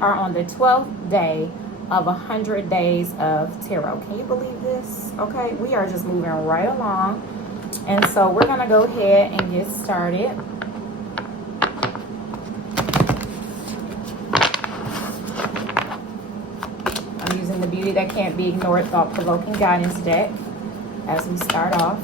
are on the 12th day of 100 days of tarot. Can you believe this? Okay, we are just moving right along. And so we're going to go ahead and get started. I'm using the Beauty That Can't Be Ignored Thought-Provoking Guidance deck as we start off.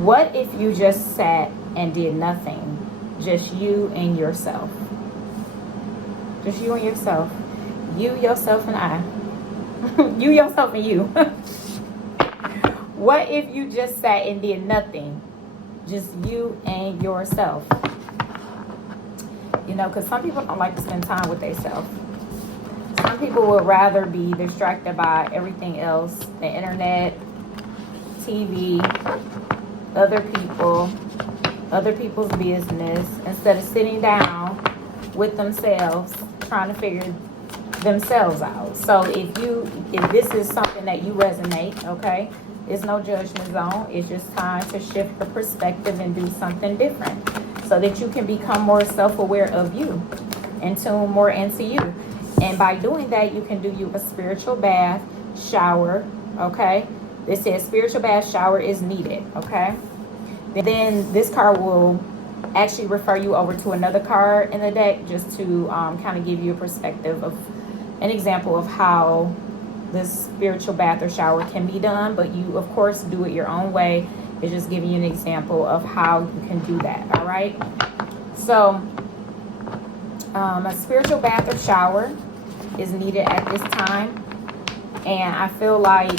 What if you just sat and did nothing? Just you and yourself. Just you and yourself. You, yourself, and I. You, yourself, and you. What if you just sat and did nothing? Just you and yourself. You know, because some people don't like to spend time with themselves. Some people would rather be distracted by everything else. The internet, TV, other people, other people's business, instead of sitting down with themselves trying to figure themselves out. So if this is something that you resonate, okay, it's no judgment zone. It's just time to shift the perspective and do something different so that you can become more self-aware of you and tune more into you. And by doing that, you can do you a spiritual bath, shower, okay? This says spiritual bath shower is needed, okay? Then this card will actually refer you over to another card in the deck just to kind of give you a perspective of an example of how this spiritual bath or shower can be done. But you, of course, do it your own way. It's just giving you an example of how you can do that, all right? So a spiritual bath or shower is needed at this time. And I feel like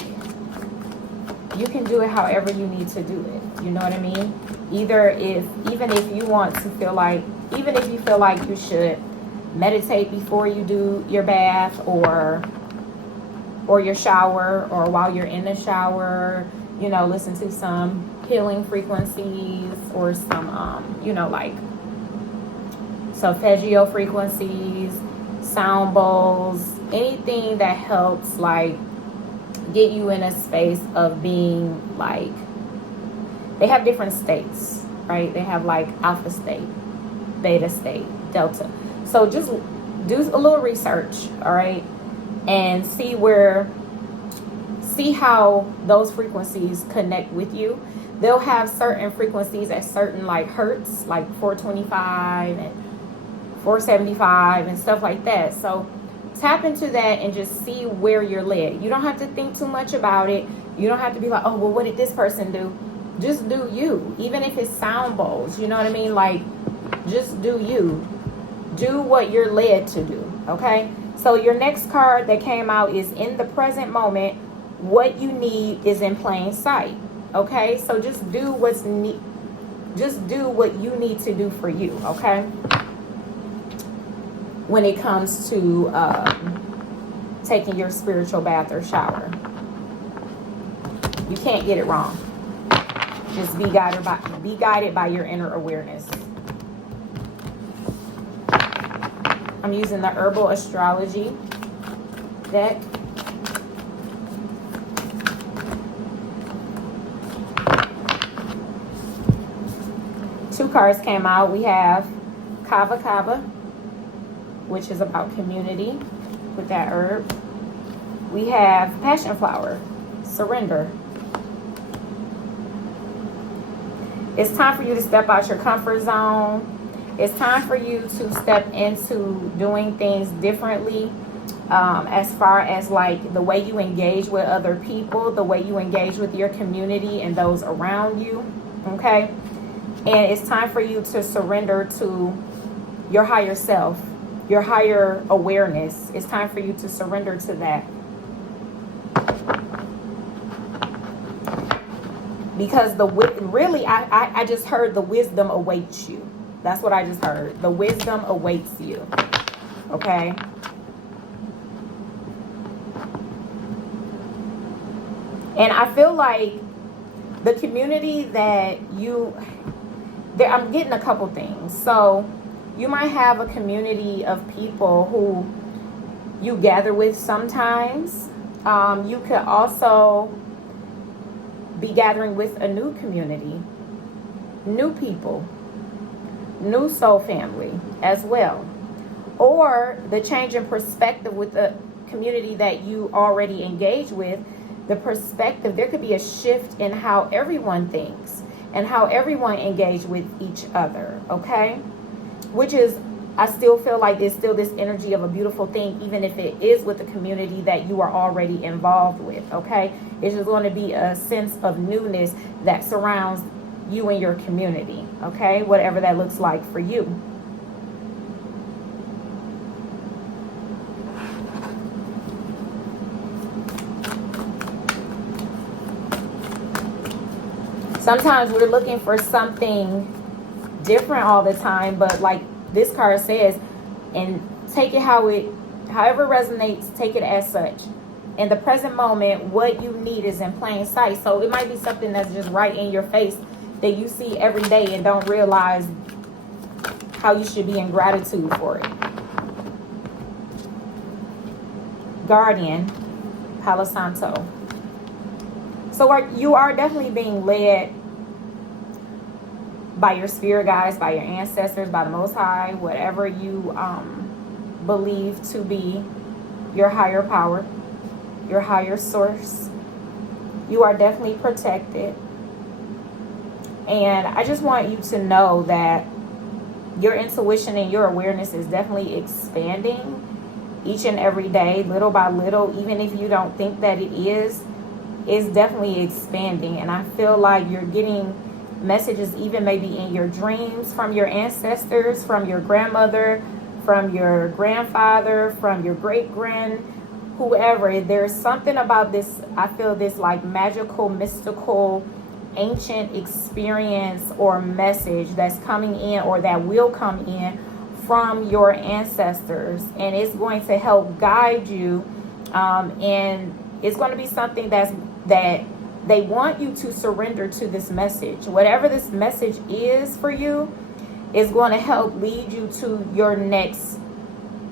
you can do it however you need to do it. You know what I mean? Even if you want to feel like, even if you feel like you should meditate before you do your bath or your shower, or while you're in the shower, you know, listen to some healing frequencies or some, you know, like solfeggio frequencies, sound bowls, anything that helps like get you in a space of being like, they have different states, right? They have like alpha state, beta state, delta. So just do a little research, all right? And see how those frequencies connect with you. They'll have certain frequencies at certain like hertz, like 425 and 475 and stuff like that. So tap into that and just see where you're led. You don't have to think too much about it. You don't have to be like, oh, well, what did this person do? Just do you. Even if it's sound bowls, you know what I mean? Like, just do you. Do what you're led to do, okay? So your next card that came out is in the present moment. What you need is in plain sight, okay? So just do what you need to do for you, okay? When it comes to taking your spiritual bath or shower, you can't get it wrong. Just be guided by your inner awareness. I'm using the Herbal Astrology deck. Two cards came out. We have Kava Kava, which is about community with that herb. We have Passion Flower, surrender. It's time for you to step out your comfort zone. It's time for you to step into doing things differently, as far as like the way you engage with other people, the way you engage with your community and those around you, okay? And it's time for you to surrender to your higher self, your higher awareness. It's time for you to surrender to that. Because I just heard the wisdom awaits you. That's what I just heard. The wisdom awaits you. Okay? And I feel like the community that I'm getting a couple things. So You might have a community of people who you gather with sometimes. You could also be gathering with a new community, new people, new soul family as well. Or the change in perspective with the community that you already engage with, the perspective, there could be a shift in how everyone thinks and how everyone engage with each other, okay? Which is, I still feel like there's still this energy of a beautiful thing, even if it is with the community that you are already involved with, okay? It's just going to be a sense of newness that surrounds you and your community, okay? Whatever that looks like for you. Sometimes we're looking for something different all the time, but like this card says, and take it however resonates, take it as such. In the present moment, what you need is in plain sight. So it might be something that's just right in your face that you see every day and don't realize how you should be in gratitude for it. Guardian, Palo Santo. So you are definitely being led by your spirit guides, by your ancestors, by the Most High, whatever you believe to be your higher power, your higher source. You are definitely protected. And I just want you to know that your intuition and your awareness is definitely expanding each and every day, little by little, even if you don't think that it is definitely expanding. And I feel like you're getting messages even maybe in your dreams from your ancestors, from your grandmother, from your grandfather, from your great-grand, whoever. There's something about this, I feel this like magical, mystical, ancient experience or message that's coming in or that will come in from your ancestors, and it's going to help guide you, and it's going to be something that they want you to surrender to this message. Whatever this message is for you is going to help lead you to your next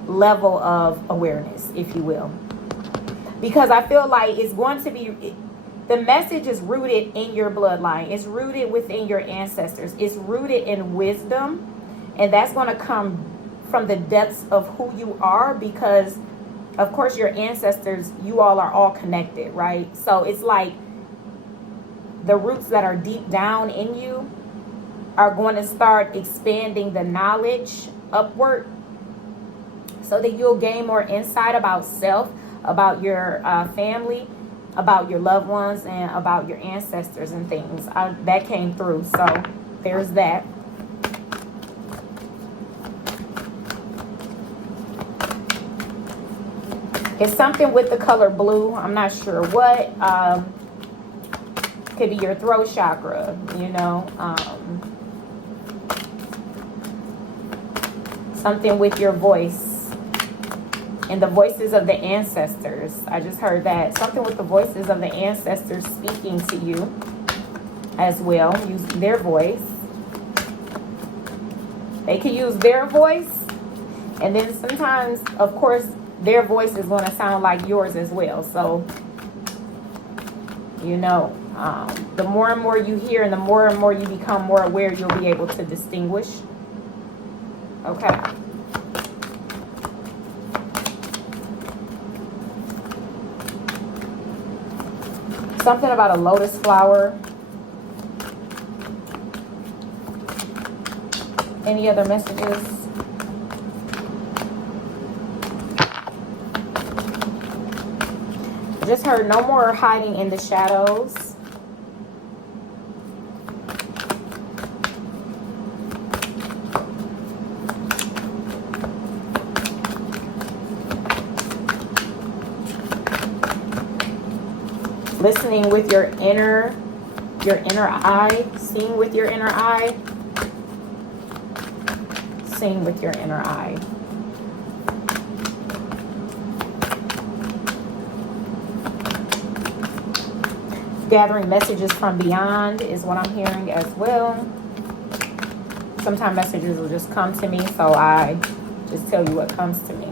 level of awareness, if you will. Because I feel like it's going to be, the message is rooted in your bloodline. It's rooted within your ancestors. It's rooted in wisdom. And that's going to come from the depths of who you are, because, of course, your ancestors, you all are all connected, right? So it's like the roots that are deep down in you are going to start expanding the knowledge upward so that you'll gain more insight about self, about your family, about your loved ones, and about your ancestors and things. That came through. So there's that. It's something with the color blue. I'm not sure what. Could be your throat chakra, you know. Something with your voice and the voices of the ancestors. I just heard that. Something with the voices of the ancestors speaking to you as well. Use their voice. They can use their voice. And then sometimes, of course, their voice is going to sound like yours as well. So, you know, the more and more you hear and the more and more you become more aware, you'll be able to distinguish. Okay. Something about a lotus flower. Any other messages? Just heard no more hiding in the shadows. Listening with your inner eye, seeing with your inner eye, seeing with your inner eye. Gathering messages from beyond is what I'm hearing as well. Sometimes messages will just come to me, so I just tell you what comes to me.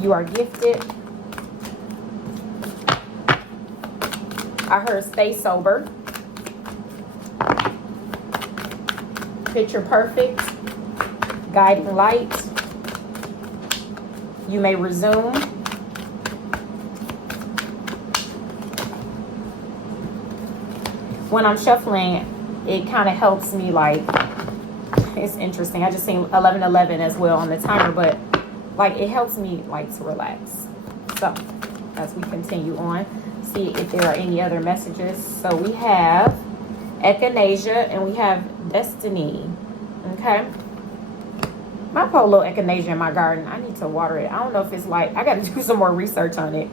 You are gifted. I heard stay sober. Picture perfect. Guiding light. You may resume. When I'm shuffling, it kind of helps me, like, it's interesting. I just seen 1111 as well on the timer, but like it helps me like to relax. So as we continue on, see if there are any other messages. So we have echinacea and we have destiny. Okay. I put a little echinacea in my garden. I need to water it. I don't know if it's like, I got to do some more research on it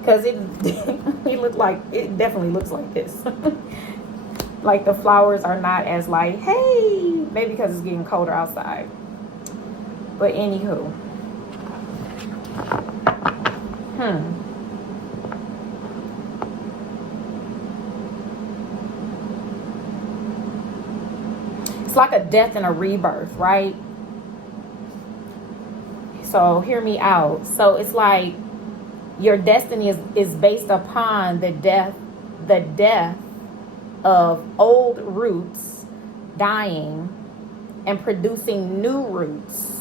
because it it definitely looks like this. Like the flowers are not as like, hey, maybe because it's getting colder outside. But anywho. It's like a death and a rebirth, right? So hear me out. So it's like your destiny is based upon the death of old roots dying and producing new roots.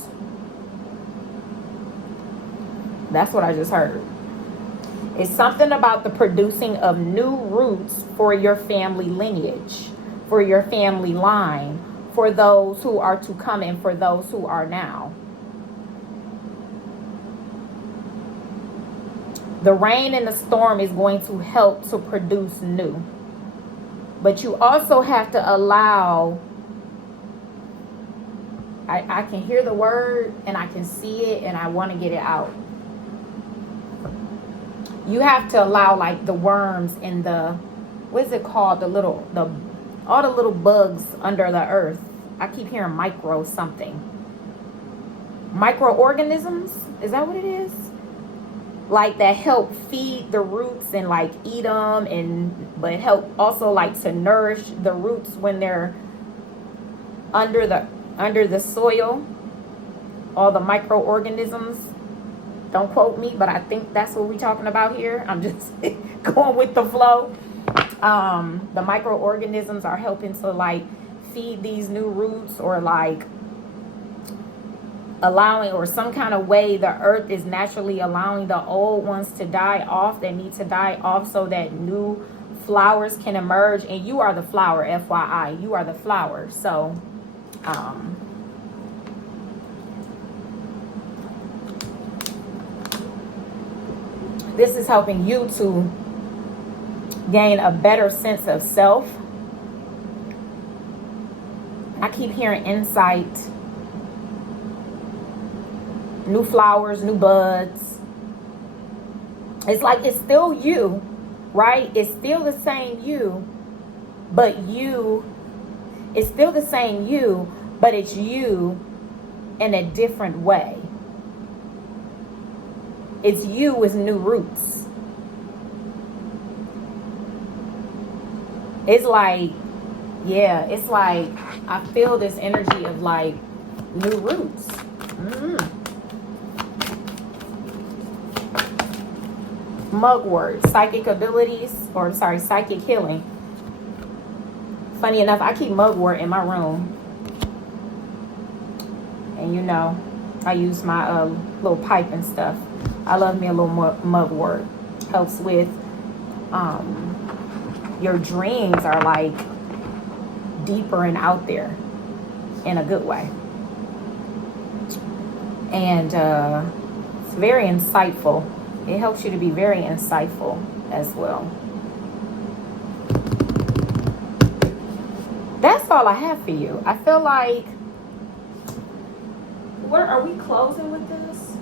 That's what I just heard. It's something about the producing of new roots for your family lineage, for your family line, for those who are to come and for those who are now. The rain and the storm is going to help to produce new. But you also have to allow, I can hear the word and I can see it and I want to get it out. You have to allow like the worms and the, what is it called? All the little bugs under the earth. I keep hearing micro something. Microorganisms? Is that what it is? Like that help feed the roots and like eat them, but help also like to nourish the roots when they're under the soil. All the microorganisms. Don't quote me, but I think that's what we're talking about here. I'm just going with the flow. The microorganisms are helping to like feed these new roots, or like allowing, or some kind of way the earth is naturally allowing the old ones to die off, that need to die off, so that new flowers can emerge. And you are the flower, FYI. You are the flower. So this is helping you to gain a better sense of self. I keep hearing insight, new flowers, new buds. It's like it's still you, right? It's still the same you, but it's still the same you, but it's you in a different way. It's you with new roots. It's like, yeah, it's like I feel this energy of like new roots. Mugwort, psychic abilities, or sorry, psychic healing. Funny enough, I keep mugwort in my room. And you know, I use my little pipe and stuff. I love me a little mugwort. Helps with your dreams are like deeper and out there in a good way. And it's very insightful. It helps you to be very insightful as well. That's all I have for you. I feel like, where are we closing with this?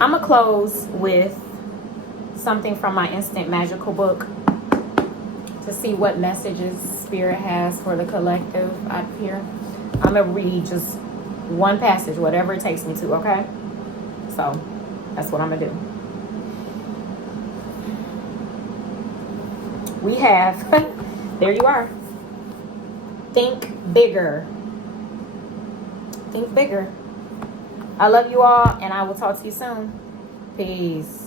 I'm going to close with something from my Instant Magical book to see what messages Spirit has for the collective out here. I'm going to read just one passage, whatever it takes me to, okay? So, That's what I'm going to do. We have, there you are. Think bigger. Think bigger. I love you all, and I will talk to you soon. Peace.